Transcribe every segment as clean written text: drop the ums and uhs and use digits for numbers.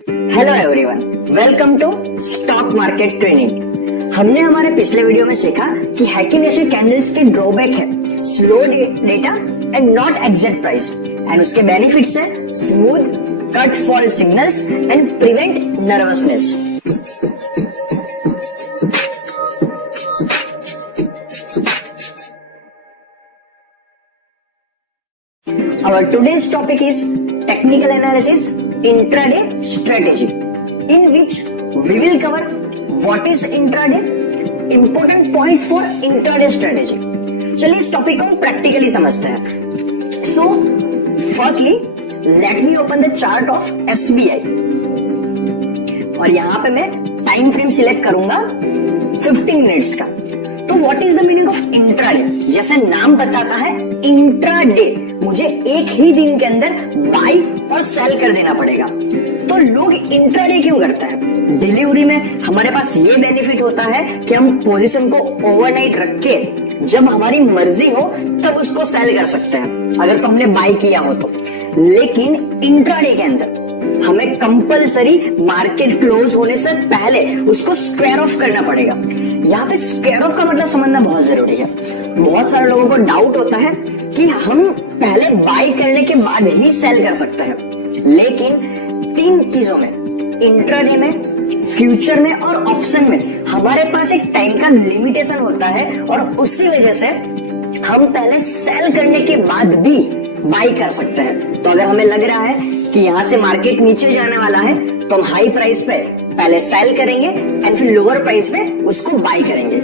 Hello everyone, welcome to stock market training. हमने हमारे पिछले वीडियो में सीखा कि हैकिनेशन कैंडल्स के ड्रॉबैक है slow data and not exact price, and उसके बेनिफिट्स है smooth cut fall signals and prevent nervousness. Our today's topic is technical analysis intraday strategy, in which we will cover what is intraday, important points for intraday strategy। चलिए इस topic को हम practically समझते हैं। So firstly let me open the chart of SBI और यहाँ पे मैं टाइम फ्रेम सिलेक्ट करूंगा 15 मिनट्स का। तो what is the meaning of intraday? जैसे नाम बताता है इंट्राडे, मुझे एक ही दिन के अंदर बाई और सेल कर देना पड़ेगा। तो लोग इंट्राडे क्यों करते हैं? डिलीवरी में हमारे पास ये बेनिफिट होता है कि हम पोजीशन को ओवरनाइट रख के जब हमारी मर्जी हो तब उसको सेल कर सकते हैं, अगर तो हमने बाई किया हो तो। लेकिन इंट्राडे के अंदर हमें कंपलसरी मार्केट क्लोज होने से पहले उसको स्क्वायर ऑफ करना पड़ेगा। यहाँ पे स्क्वायर ऑफ का मतलब समझना बहुत जरूरी है। बहुत सारे लोगों को डाउट होता है कि हम पहले बाय करने के बाद ही सेल कर सकते हैं, लेकिन तीन चीजों में, इंट्राडे में, फ्यूचर में और ऑप्शन में हमारे पास एक टाइम का लिमिटेशन होता है, और उसी वजह से हम पहले सेल करने के बाद भी बाय कर सकते हैं। तो अगर हमें लग रहा है कि यहाँ से मार्केट नीचे जाने वाला है तो हम हाई प्राइस पे पहले सेल करेंगे एंड फिर लोअर प्राइस पे उसको बाय करेंगे।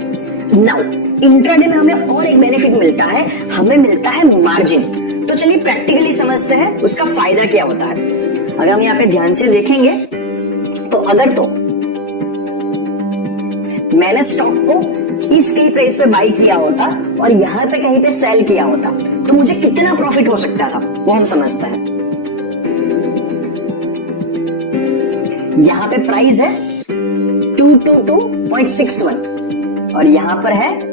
नाउ इंट्राडे में हमें और एक बेनिफिट मिलता है, हमें मिलता है मार्जिन। तो चलिए प्रैक्टिकली समझते हैं उसका फायदा क्या होता है। अगर हम यहाँ पे ध्यान से देखेंगे तो अगर तो मैंने स्टॉक को इस कई प्राइस पे बाय किया होता और यहाँ पे कहीं पे सेल किया होता तो मुझे कितना प्रॉफिट हो सकता था वो हम समझते हैं। यहाँ पे प्राइस है 222.61 और यहाँ पर है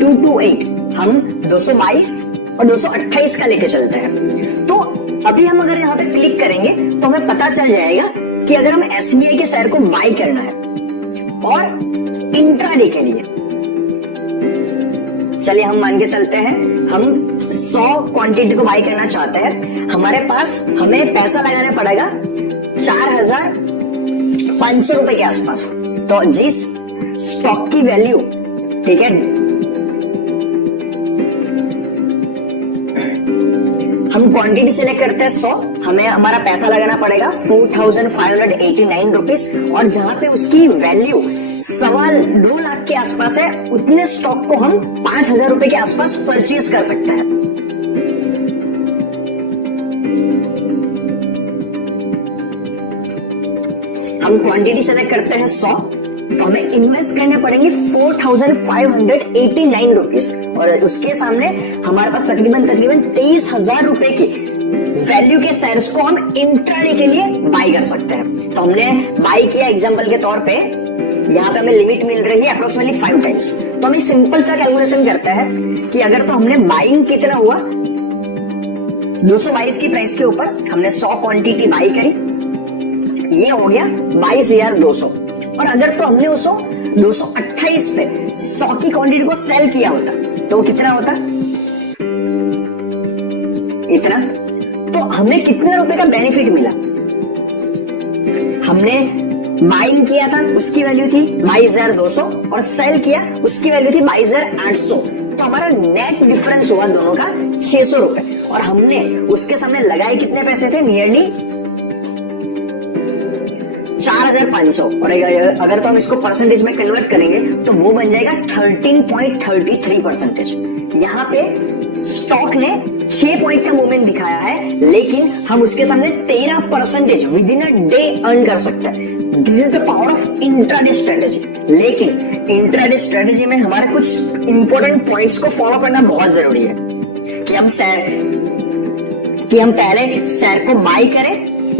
228। हम 222 और 228 का लेके चलते हैं। तो अभी हम अगर यहाँ पे क्लिक करेंगे तो हमें पता चल जाएगा कि अगर हम एसबीआई के शेयर को बाय करना है और इंट्राडे के लिए, चलिए हम मान के चलते हैं हम 100 क्वांटिटी को बाय करना चाहते हैं, हमारे पास हमें पैसा लगाना पड़ेगा 4,500 रुपए के आसपास। तो जिस स्टॉक की वैल्यू, ठीक है, हम क्वांटिटी सिलेक्ट करते हैं 100, हमें हमारा पैसा लगाना पड़ेगा 4,589 रुपीज, और जहां पे उसकी वैल्यू 2.25 लाख के आसपास है, उतने स्टॉक को हम 5,000 रुपए के आसपास परचेज कर सकते हैं। हम क्वांटिटी सेलेक्ट करते हैं 100, तो हमें इन्वेस्ट करने पड़ेंगे 4,589 रुपीज, और उसके सामने हमारे पास तकरीबन 23,000 रुपए की वैल्यू के शेयर्स को हम इंट्राडे के लिए बाय कर सकते हैं। तो हमने बाय किया एग्जांपल के तौर पे, यहाँ पे हमें लिमिट मिल रही है अप्रोक्सीमेटली 5 टाइम्स। तो हम सिंपल सा कैलकुलेशन करते हैं कि अगर तो हमने बाइंग कितना हुआ 222 की प्राइस के ऊपर हमने 100 क्वांटिटी बाई करी, ये हो गया 22,200। और अगर तो हमने उसको 228 पे 100 की क्वांटिटी को सेल किया होता तो वो कितना होता? इतना। तो हमें कितने रुपए का बेनिफिट मिला? हमने बाइंग किया था उसकी वैल्यू थी 22,200 और सेल किया उसकी वैल्यू थी 22,800। तो हमारा नेट डिफरेंस हुआ दोनों का 600 रुपए, और हमने उसके सामने लगाए कितने पैसे थे? नियरली 4,500। और अगर तो हम इसको परसेंटेज में कन्वर्ट करेंगे तो वो बन जाएगा 13.33%। यहाँ पे स्टॉक ने 6 पॉइंट का मूवमेंट दिखाया है, लेकिन हम उसके सामने 13% with in a day earn कर सकते हैं। This is the power of intraday strategy. लेकिन इंट्राडे स्ट्रेटेजी में हमारे कुछ इंपॉर्टेंट पॉइंट्स को फॉलो करना बहुत जरूरी है कि हम पहले शेयर को बाय करें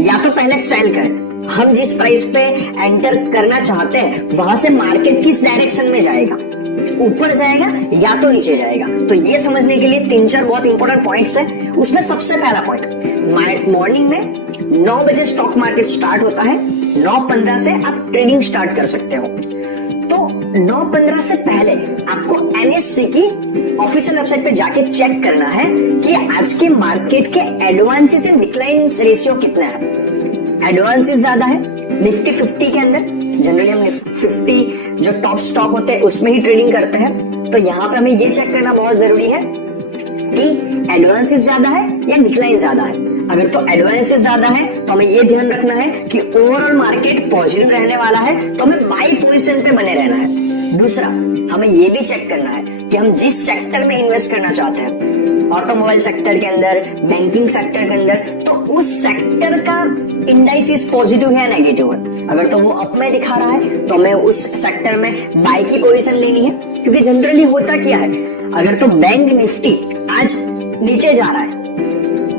या तो पहले सेल करें। हम जिस प्राइस पे एंटर करना चाहते हैं वहां से मार्केट किस डायरेक्शन में जाएगा, ऊपर जाएगा या तो नीचे जाएगा। तो तो ये समझने के लिए 3-4 बहुत इंपॉर्टेंट पॉइंट्स है। उसमें सबसे पहला पॉइंट, मॉर्निंग में 9 बजे स्टॉक मार्केट स्टार्ट होता है, 9:15 से आप ट्रेडिंग स्टार्ट कर सकते हो। तो 9:15 से पहले आपको NSE की ऑफिशियल वेबसाइट पे जाके चेक करना है कि आज के मार्केट के एडवांसेस एंड डिक्लाइन रेशियो कितना है। एडवांसेस ज्यादा है निफ्टी 50 के अंदर, जनरली हम 50 जो टॉप स्टॉक होते हैं उसमें ही ट्रेडिंग करते हैं। तो यहाँ पे हमें ये चेक करना बहुत जरूरी है कि एडवांसेस ज्यादा है या डिक्लाइन ज्यादा है। अगर तो एडवांसेस ज्यादा है तो हमें ये ध्यान रखना है कि ओवरऑल मार्केट पॉजिटिव रहने वाला है, तो हमें बाई पोजीशन पे बने रहना है। दूसरा, हमें ये भी चेक करना है कि हम जिस सेक्टर में इन्वेस्ट करना चाहते हैं, ऑटोमोबाइल सेक्टर के अंदर, बैंकिंग सेक्टर के अंदर, तो उस सेक्टर का इंडाइसिस पॉजिटिव है या नेगेटिव है। अगर तो वो अप में दिखा रहा है तो हमें उस सेक्टर में बाई की पोजीशन लेनी है, क्योंकि जनरली होता क्या है, अगर तो बैंक निफ्टी आज नीचे जा रहा है,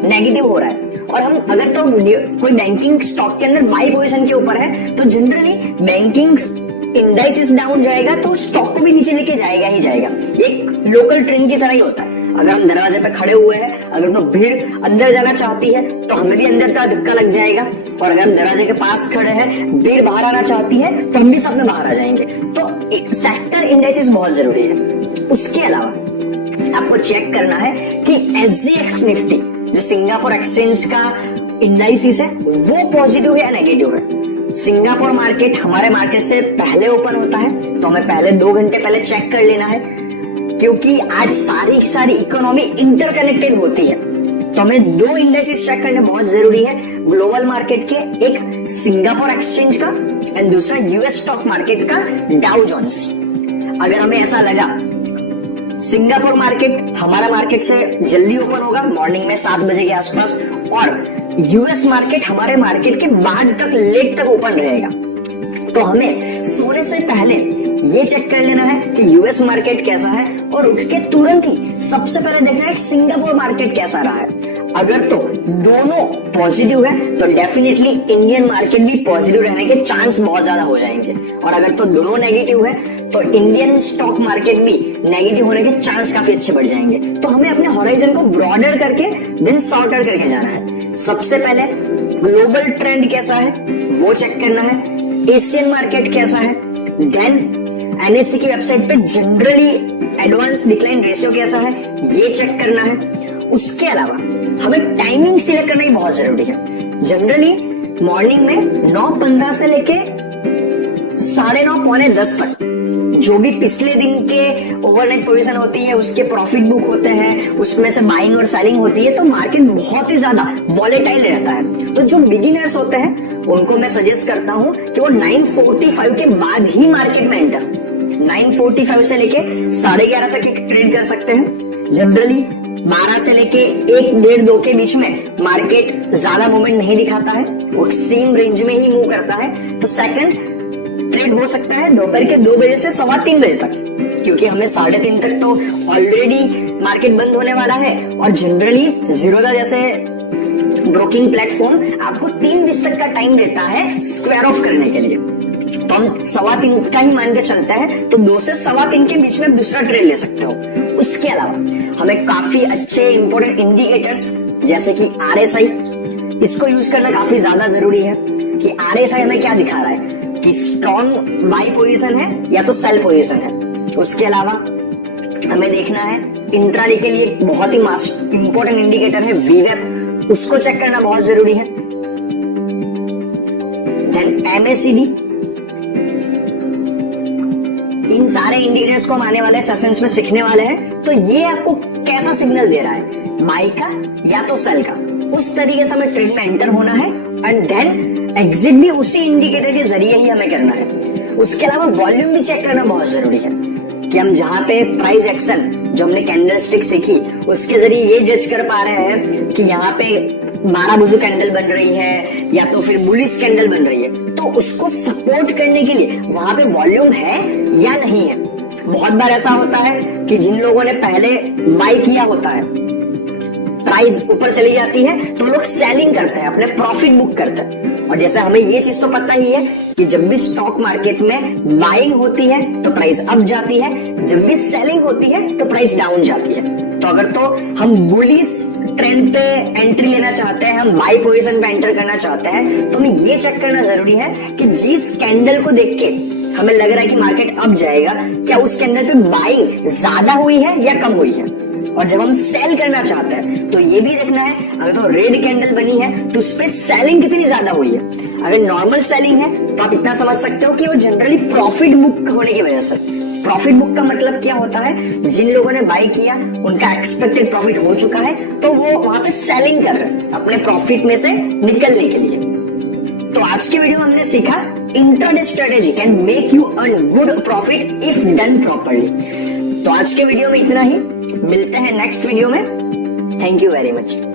नेगेटिव हो रहा है, और हम अगर तो कोई बैंकिंग स्टॉक के अंदर बाई पोजीशन के ऊपर है, तो जनरली बैंकिंग इंडाइसिस डाउन जाएगा तो स्टॉक को भी नीचे लेके जाएगा ही जाएगा। एक लोकल ट्रेंड की तरह ही होता है। अगर हम दरवाजे पे खड़े हुए हैं, अगर तो भीड़ अंदर जाना चाहती है तो हमें भी अंदर का धक्का लग जाएगा, और अगर हम दरवाजे के पास खड़े हैं, भीड़ बाहर आना चाहती है तो हम भी सब में बाहर आ जाएंगे। तो सेक्टर इंडाइसिस बहुत जरूरी है। उसके अलावा आपको चेक करना है कि SGX निफ्टी जो सिंगापुर एक्सचेंज का इंडाइसिस है वो पॉजिटिव है या नेगेटिव है। सिंगापुर मार्केट हमारे मार्केट से पहले ओपन होता है, तो हमें पहले 2 घंटे पहले चेक कर लेना है, क्योंकि आज सारी इकोनॉमी इंटरकनेक्टेड होती है। तो हमें 2 इंडाइसिस चेक करने बहुत जरूरी है, ग्लोबल मार्केट के, एक सिंगापुर एक्सचेंज का एंड दूसरा US स्टॉक मार्केट का डाउ जोन्स। अगर हमें ऐसा लगा सिंगापुर मार्केट हमारा मार्केट से जल्दी ओपन होगा, मॉर्निंग में 7 बजे के आसपास, और US मार्केट हमारे मार्केट के बाद तक लेट तक ओपन रहेगा, तो हमें सोने से पहले ये चेक कर लेना है कि US मार्केट कैसा है, और उठ के तुरंत ही सबसे पहले देखना है सिंगापुर मार्केट कैसा रहा है। अगर तो दोनों पॉजिटिव है तो डेफिनेटली इंडियन मार्केट भी पॉजिटिव रहने के चांस बहुत ज्यादा हो जाएंगे, और अगर तो दोनों नेगेटिव है तो इंडियन स्टॉक मार्केट भी नेगेटिव होने के चांस काफी अच्छे बढ़ जाएंगे। तो हमें अपने हॉराइजन को ब्रॉडर करके देन शॉर्टर करके जाना है। सबसे पहले ग्लोबल ट्रेंड कैसा है वो चेक करना है, एशियन मार्केट कैसा है, देन NSE की वेबसाइट पे जनरली एडवांस डिक्लाइन रेशियो कैसा है ये चेक करना है। उसके अलावा हमें टाइमिंग सिलेक्ट करना ही बहुत जरूरी है। जनरली मॉर्निंग में 9:15 से लेके 9:30 पौने 10 तक जो भी पिछले दिन के ओवरनाइट पोजीशन होती है उसके प्रॉफिट बुक होते हैं, उसमें से बाइंग और सेलिंग होती है, तो मार्केट बहुत ही ज्यादा वॉलेटाइल रहता है। तो जो बिगिनर्स होते हैं उनको मैं सजेस्ट करता हूं कि वो 9:45 के बाद ही मार्केट में एंटर, 9:45 से लेके 11:30 तक एक ट्रेड कर सकते हैं। जनरली 12 से लेके 1, 1:30, 2 के बीच में मार्केट ज्यादा मूवमेंट नहीं दिखाता है, वो सेम रेंज में ही मूव करता है। तो सेकंड ट्रेड हो सकता है दोपहर के 2 बजे से 3:15 बजे तक, क्योंकि हमें 3:30 तक तो ऑलरेडी मार्केट बंद होने वाला है, और जनरली जीरोधा जैसे ब्रोकिंग प्लेटफॉर्म आपको 3:20 तक का टाइम देता है स्क्वायर ऑफ करने के लिए। तो हम 3:15 का ही मान के चलते हैं, तो 2 से 3:15 के बीच में दूसरा ट्रेड ले सकते हो। उसके अलावा हमें काफी अच्छे इंपोर्टेंट इंडिकेटर्स जैसे कि RSI, इसको यूज करना काफी ज्यादा जरूरी है कि RSI हमें क्या दिखा रहा है कि स्ट्रॉन्ग बाई पोजीशन है या तो सेल पोजीशन है। उसके अलावा हमें देखना है इंट्राडे के लिए बहुत ही इंपॉर्टेंट इंडिकेटर है VWAP, उसको चेक करना बहुत जरूरी है। देन MACD, इन सारे इंडिकेटर्स को हम आने वाले सेशंस में सीखने वाले हैं। तो ये आपको कैसा सिग्नल दे रहा है, बाई का या तो सेल का, उस तरीके से हमें ट्रेड में एंटर होना है, एंड देन एग्जिट भी उसी इंडिकेटर के जरिए ही हमें करना है। उसके अलावा वॉल्यूम भी चेक करना बहुत जरूरी है कि हम जहां पे प्राइस एक्शन जो हमने कैंडलस्टिक सीखी उसके जरिए ये जज कर पा रहे हैं कि यहाँ पे 12 बुजू कैंडल बन रही है या तो फिर बुलिश कैंडल बन रही है, तो उसको सपोर्ट करने के लिए वहां पे वॉल्यूम है या नहीं है। बहुत बार ऐसा होता है कि जिन लोगों ने पहले बाई किया होता है, प्राइस ऊपर चली जाती है तो लोग सेलिंग करते हैं, अपने प्रॉफिट बुक करते हैं। और जैसे हमें ये चीज तो पता ही है कि जब भी स्टॉक मार्केट में बाइंग होती है तो प्राइस अप जाती है, जब भी सेलिंग होती है तो प्राइस डाउन जाती है। तो अगर तो हम बुलिश ट्रेंड पे एंट्री लेना चाहते हैं, हम बाई पोजीशन पे एंटर करना चाहते हैं, तो हमें ये चेक करना जरूरी है कि जिस कैंडल को देख के हमें लग रहा है कि मार्केट अप जाएगा, क्या उस कैंडल पे बाइंग ज्यादा हुई है या कम हुई है। और जब हम सेल करना चाहते हैं तो ये भी देखना है, अगर तो रेड कैंडल बनी है तो उस पे सेलिंग कितनी ज्यादा हुई है। अगर नॉर्मल सेलिंग है तो आप इतना समझ सकते हो कि वो जनरली प्रॉफिट बुक होने की वजह से। प्रॉफिट बुक का मतलब क्या होता है, जिन लोगों ने बाय किया उनका एक्सपेक्टेड प्रॉफिट हो चुका है तो वो वहां पे सेलिंग कर रहे हैं अपने प्रॉफिट में से निकलने के लिए। तो आज के वीडियो में हमने सीखा intraday strategy can make you earn good profit if done properly. तो आज के वीडियो में इतना ही, मिलते हैं नेक्स्ट वीडियो में। Thank you very much.